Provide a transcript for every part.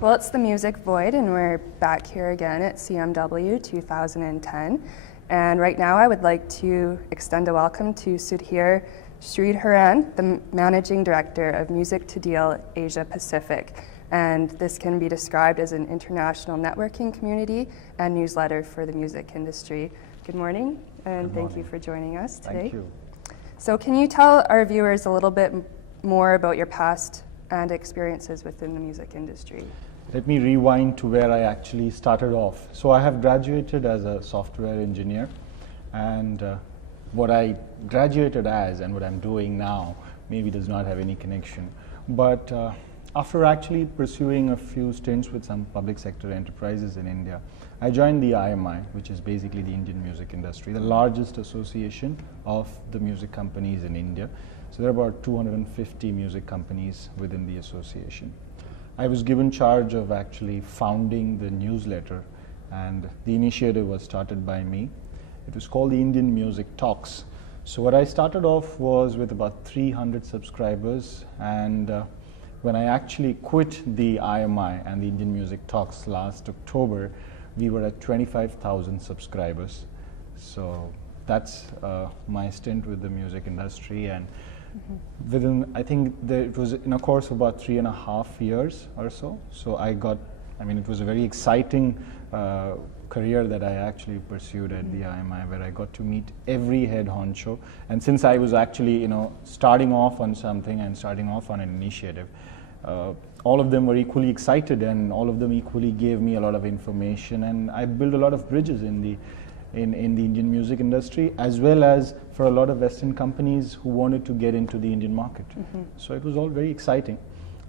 Well, it's the Music Void, and we're back here again at CMW 2010. And right now I would like to extend a welcome to Sudhir Sreedharan, the Managing Director of Music2Deal Asia Pacific. And this can be described as an international networking community and newsletter for the music industry. Good morning, and thank you for joining us today. Thank you. So can you tell our viewers a little bit more about your past and experiences within the music industry? Let me rewind to where I actually started off. So I have graduated as a software engineer, and what I graduated as and what I'm doing now maybe does not have any connection. But after actually pursuing a few stints with some public sector enterprises in India, I joined the IMI, which is basically the Indian music industry, the largest association of the music companies in India. So there are about 250 music companies within the association. I was given charge of actually founding the newsletter, and the initiative was started by me. It was called the Indian Music Talks. So what I started off was with about 300 subscribers, and when I actually quit the IMI and the Indian Music Talks last October, we were at 25,000 subscribers. So that's my stint with the music industry, and within, I think it was in a course of about 3.5 years or so. So it was a very exciting career that I actually pursued at the IMI, where I got to meet every head honcho. And since I was actually, starting off on something and starting off on an initiative, all of them were equally excited, and all of them equally gave me a lot of information, and I built a lot of bridges in the Indian music industry, as well as for a lot of Western companies who wanted to get into the Indian market. So it was all very exciting.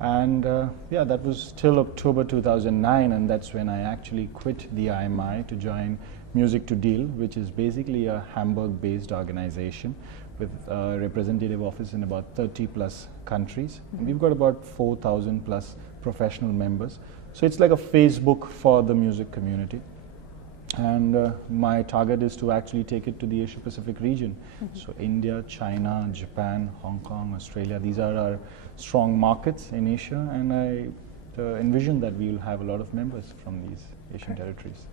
And that was till October 2009, and that's when I actually quit the IMI to join Music2Deal, which is basically a Hamburg-based organization with a representative office in about 30 plus countries. And we've got about 4,000 plus professional members. So it's like a Facebook for the music community. And my target is to actually take it to the Asia Pacific region. So India, China, Japan, Hong Kong, Australia, these are our strong markets in Asia, and I envision that we will have a lot of members from these Asian territories.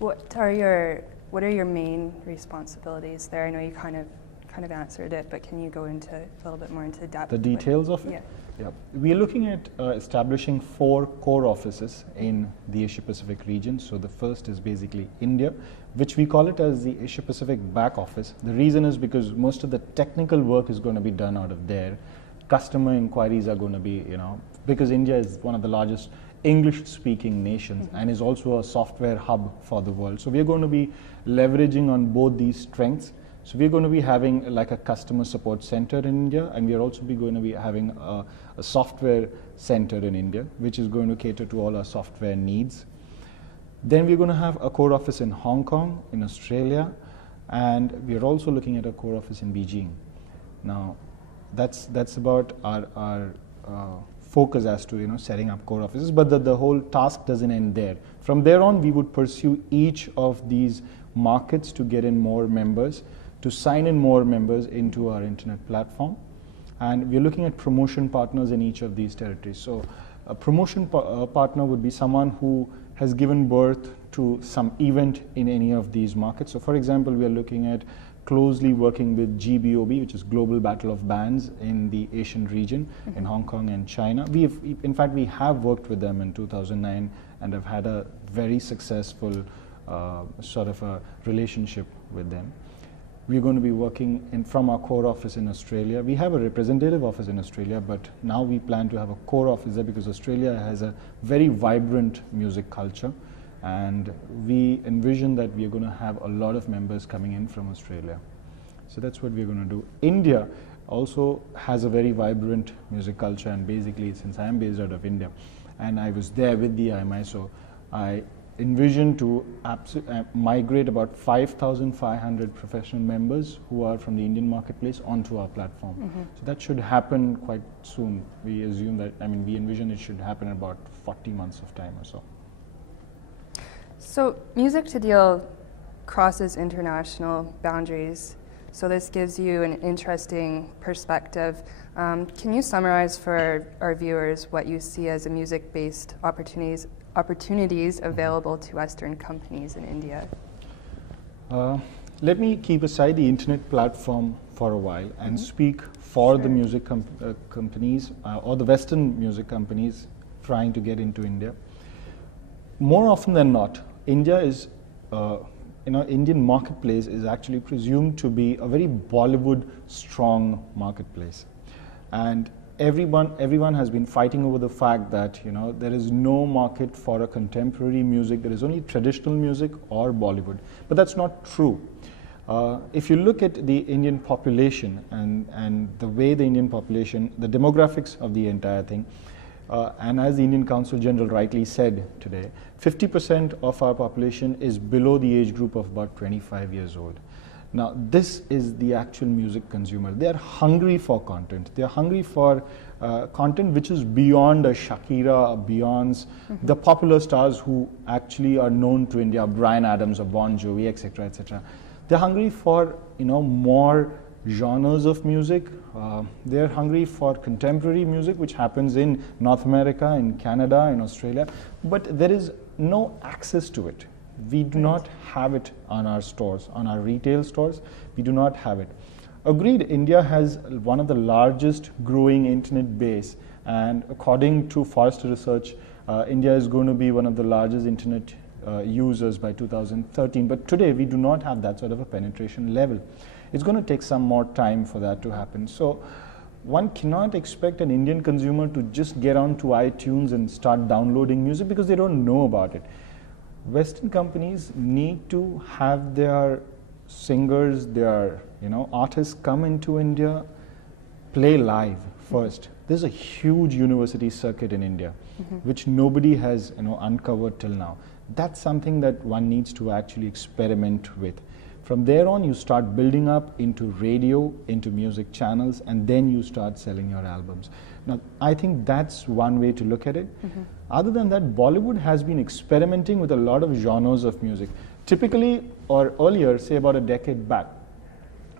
What are your main responsibilities there? I know you kind of answered it, but can you go into a little bit more into depth? The details of it? Yeah. Yeah. We are looking at establishing 4 core offices in the Asia Pacific region. So the first is basically India, which we call it as the Asia Pacific back office. The reason is because most of the technical work is going to be done out of there. Customer inquiries are going to be, because India is one of the largest English-speaking nations and is also a software hub for the world. So we are going to be leveraging on both these strengths. So we're going to be having like a customer support center in India, and we are also going to be having a software center in India, which is going to cater to all our software needs. Then we're going to have a core office in Hong Kong, in Australia, and we are also looking at a core office in Beijing. Now, that's about our focus as to setting up core offices, but the whole task doesn't end there. From there on, we would pursue each of these markets to get in more members, to sign in more members into our internet platform. And we're looking at promotion partners in each of these territories. So a promotion partner would be someone who has given birth to some event in any of these markets. So for example, we are looking at closely working with GBOB, which is Global Battle of Bands in the Asian region, in Hong Kong and China. In fact, we have worked with them in 2009 and have had a very successful sort of a relationship with them. We're going to be working from our core office in Australia. We have a representative office in Australia, but now we plan to have a core office there because Australia has a very vibrant music culture, and we envision that we are going to have a lot of members coming in from Australia. So that's what we're going to do. India also has a very vibrant music culture, and basically, since I am based out of India, and I was there with the IMI, so I envision to migrate about 5,500 professional members who are from the Indian marketplace onto our platform. So that should happen quite soon. We assume that, we envision it should happen in about 40 months of time or so. So Music2Deal crosses international boundaries. So this gives you an interesting perspective. Can you summarize for our viewers what you see as the music-based opportunities available to Western companies in India? Let me keep aside the internet platform for a while and speak for the music companies or the Western music companies trying to get into India. More often than not, India is, Indian marketplace is actually presumed to be a very Bollywood strong marketplace. And everyone has been fighting over the fact that there is no market for a contemporary music. There is only traditional music or Bollywood, but that's not true. If you look at the Indian population and the way the Indian population, the demographics of the entire thing, and as the Indian Council General rightly said today, 50% of our population is below the age group of about 25 years old. Now, this is the actual music consumer. They are hungry for content. They are hungry for content which is beyond a Shakira, a Beyonce, the popular stars who actually are known to India, Bryan Adams or Bon Jovi, etc., etc. They're hungry for more genres of music. They're hungry for contemporary music, which happens in North America, in Canada, in Australia, but there is no access to it. We do not have it on our stores, on our retail stores. We do not have it. Agreed, India has one of the largest growing internet base, and according to Forrester Research, India is going to be one of the largest internet users by 2013. But today, we do not have that sort of a penetration level. It's going to take some more time for that to happen. So one cannot expect an Indian consumer to just get onto iTunes and start downloading music because they don't know about it. Western companies need to have their singers, their artists come into India, play live first. There's a huge university circuit in India, which nobody has uncovered till now. That's something that one needs to actually experiment with. From there on, you start building up into radio, into music channels, and then you start selling your albums. Now, I think that's one way to look at it. Other than that, Bollywood has been experimenting with a lot of genres of music. Typically, or earlier, say about a decade back,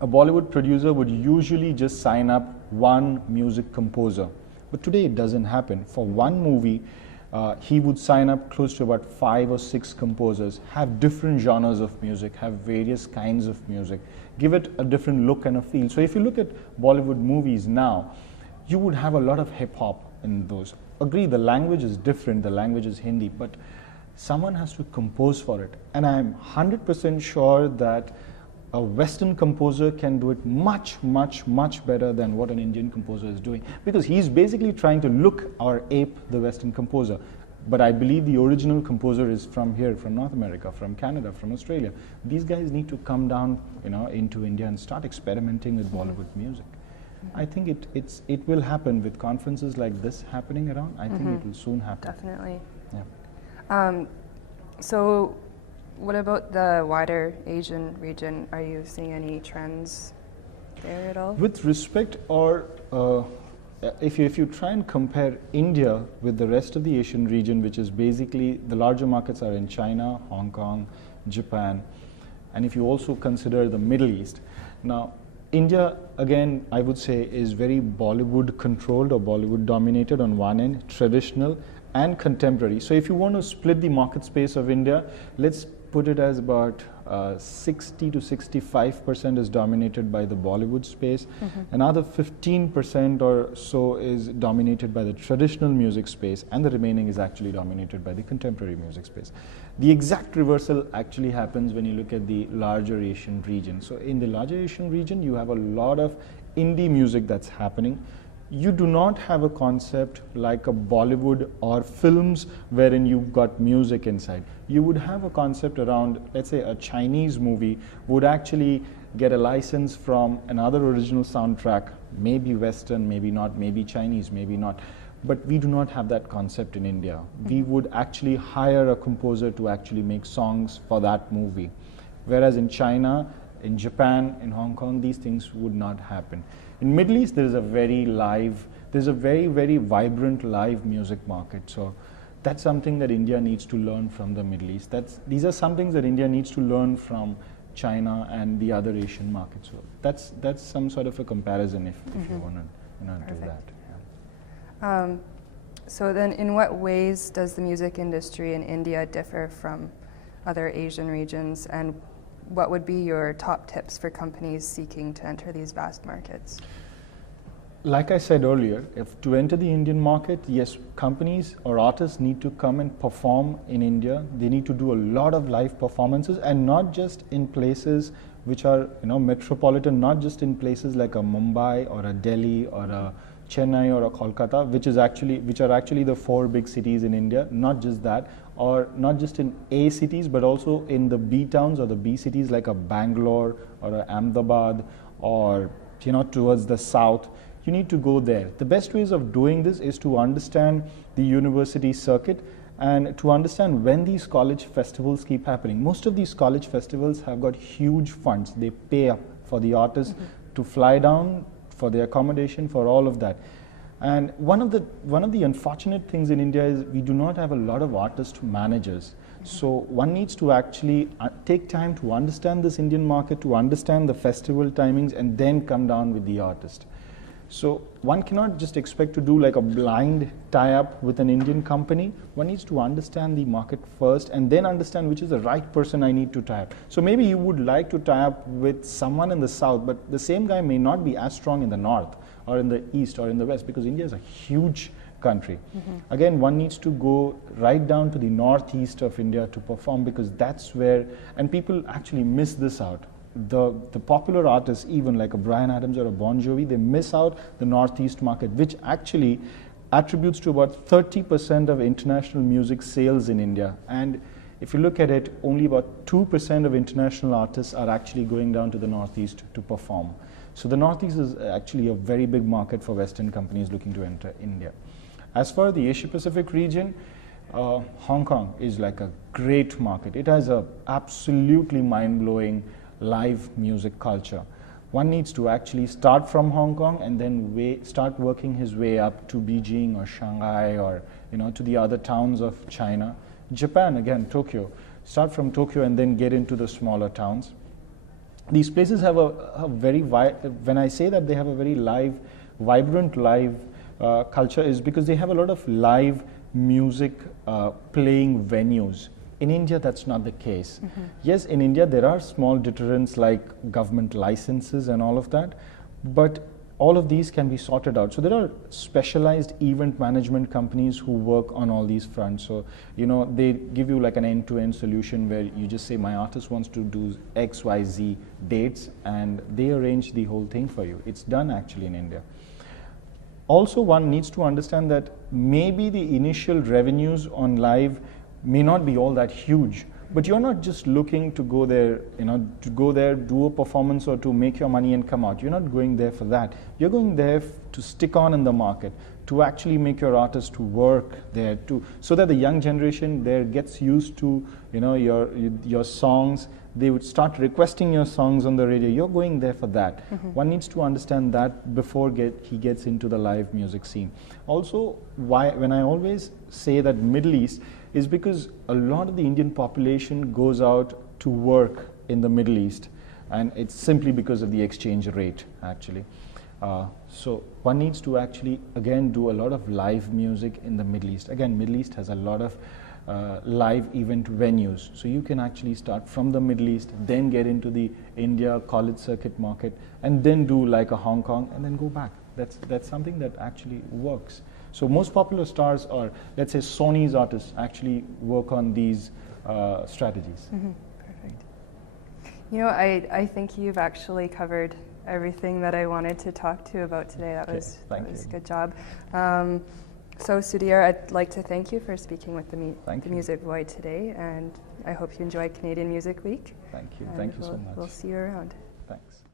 a Bollywood producer would usually just sign up one music composer. But today it doesn't happen. For one movie, he would sign up close to about 5 or 6 composers, have different genres of music, have various kinds of music, give it a different look and a feel. So if you look at Bollywood movies now, you would have a lot of hip hop in those. Agree, the language is different, the language is Hindi, but someone has to compose for it. And I'm 100% sure that a Western composer can do it much, much, much better than what an Indian composer is doing, because he's basically trying to look or ape the Western composer. But I believe the original composer is from here, from North America, from Canada, from Australia. These guys need to come down, into India and start experimenting with Bollywood music. I think it will happen with conferences like this happening around. I think it will soon happen. Definitely. Yeah. So what about the wider Asian region? Are you seeing any trends there at all? With respect, or if you try and compare India with the rest of the Asian region, which is basically the larger markets are in China, Hong Kong, Japan, and if you also consider the Middle East. Now, India, again, I would say is very Bollywood controlled or Bollywood dominated on one end, traditional and contemporary. So if you want to split the market space of India, let's put it as about 60 to 65% is dominated by the Bollywood space. Another 15% or so is dominated by the traditional music space, and the remaining is actually dominated by the contemporary music space. The exact reversal actually happens when you look at the larger Asian region. So in the larger Asian region, you have a lot of indie music that's happening. You do not have a concept like a Bollywood or films wherein you've got music inside. You would have a concept around, let's say, a Chinese movie would actually get a license from another original soundtrack, maybe Western, maybe not, maybe Chinese, maybe not. But we do not have that concept in India. We would actually hire a composer to actually make songs for that movie. Whereas in China, in Japan, in Hong Kong, these things would not happen. In Middle East, there's a very, very vibrant live music market. So that's something that India needs to learn from the Middle East. These are some things that India needs to learn from China and the other Asian markets. So that's some sort of a comparison if you want to do that. Yeah. So then, in what ways does the music industry in India differ from other Asian regions, and what would be your top tips for companies seeking to enter these vast markets? Like I said earlier, if to enter the Indian market, yes, companies or artists need to come and perform in India. They need to do a lot of live performances, and not just in places which are metropolitan, not just in places like a Mumbai or a Delhi or a Chennai or a Kolkata, which are actually the 4 big cities in India. Not just that, or not just in A cities, but also in the B towns or the B cities like a Bangalore or a Ahmedabad, or towards the south. You need to go there. The best ways of doing this is to understand the university circuit and to understand when these college festivals keep happening. Most of these college festivals have got huge funds. They pay up for the artists to fly down, for the accommodation, for all of that. And one of the unfortunate things in India is we do not have a lot of artist managers. So one needs to actually take time to understand this Indian market, to understand the festival timings, and then come down with the artist. So one cannot just expect to do like a blind tie-up with an Indian company. One needs to understand the market first and then understand which is the right person I need to tie up. So maybe you would like to tie up with someone in the south, but the same guy may not be as strong in the north or in the east or in the west, because India is a huge country. Again, one needs to go right down to the northeast of India to perform, because that's where, and people actually miss this out. The popular artists, even like a Bryan Adams or a Bon Jovi, they miss out the northeast market, which actually attributes to about 30% of international music sales in India. And if you look at it, only about 2% of international artists are actually going down to the northeast to perform. So the northeast is actually a very big market for Western companies looking to enter India. As for the Asia Pacific region, Hong Kong is like a great market. It has a absolutely mind-blowing live music culture. One needs to actually start from Hong Kong and then start working his way up to Beijing or Shanghai, or to the other towns of China. Japan, again, Tokyo. Start from Tokyo and then get into the smaller towns. These places have a very, when I say that they have a very vibrant live culture, is because they have a lot of live music playing venues. In India, that's not the case. Yes, in India, there are small deterrents like government licenses and all of that, but all of these can be sorted out. So there are specialized event management companies who work on all these fronts. So, they give you like an end-to-end solution where you just say, my artist wants to do X, Y, Z dates, and they arrange the whole thing for you. It's done actually in India. Also, one needs to understand that maybe the initial revenues on live may not be all that huge, but you're not just looking to go there, do a performance or to make your money and come out. You're not going there for that. You're going there to stick on in the market, to actually make your artist to work there, so that the young generation there gets used to, your songs. They would start requesting your songs on the radio. You're going there for that. One needs to understand that before he gets into the live music scene. Also, when I always say that Middle East, is because a lot of the Indian population goes out to work in the Middle East, and it's simply because of the exchange rate, actually. So one needs to actually, again, do a lot of live music in the Middle East. Again, Middle East has a lot of live event venues. So you can actually start from the Middle East, then get into the India college circuit market, and then do like a Hong Kong, and then go back. That's something that actually works. So most popular stars, or let's say Sony's artists, actually work on these strategies. Perfect. I think you've actually covered everything that I wanted to talk to you about today. That was a good job. So Sudhir, I'd like to thank you for speaking with the Music Void today, and I hope you enjoy Canadian Music Week. Thank you. Thank you so much. We'll see you around. Thanks.